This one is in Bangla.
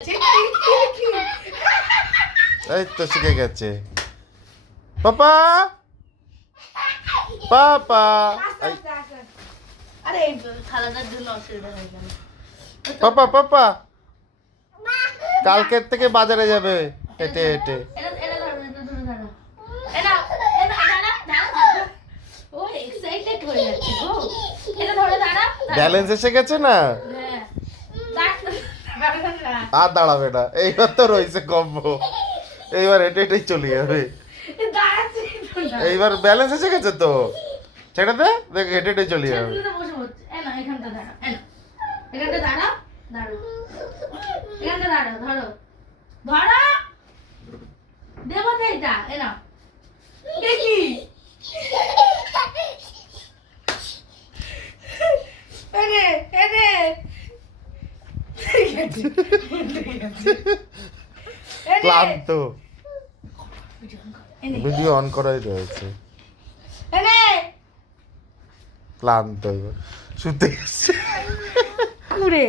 এই তো শিখে গেছে পাপা পাপা আরে খালাদার জন্য অসুবিধা হয়ে গেল। পাপা পাপা কালকের থেকে বাজারে যাবে হেঁটে হেঁটে এটা ধরো, এটা ধরে ধরো। এটা দাঁড়া দাঁড়া। ও এক্সাইটেড হয়ে যাচ্ছে গো। এটা ধরে দাঁড়া। ব্যালেন্স এসে গেছে না হ্যাঁ। দাঁড়া। আর দাঁড়াবে না এইবার তো রয়েছে কম্বো এইবার হেঁটে হেঁটেই চলে যাবে দাঁড়াচ্ছি তো না। এইবার ব্যালেন্স এসে গেছে তো ছেড়ে দে দেখ হেঁটে হেঁটে চলে যাবে ছেলেগুলো তো বসে পড়ছে। না এখানটা দাঁড়া। এখানটা দাঁড়া। দাঁড়া। এখানটা দাঁড়া ধরো। ধরো। দেবো তো এটা। এনা। দেখি। এনে এনে। ঠিক আছে। এনে। ক্লান্ত এনে। ভিডিও অন করাই রয়েছে এনে। ক্লান্ত এবার শুতে গেছে কুড়ে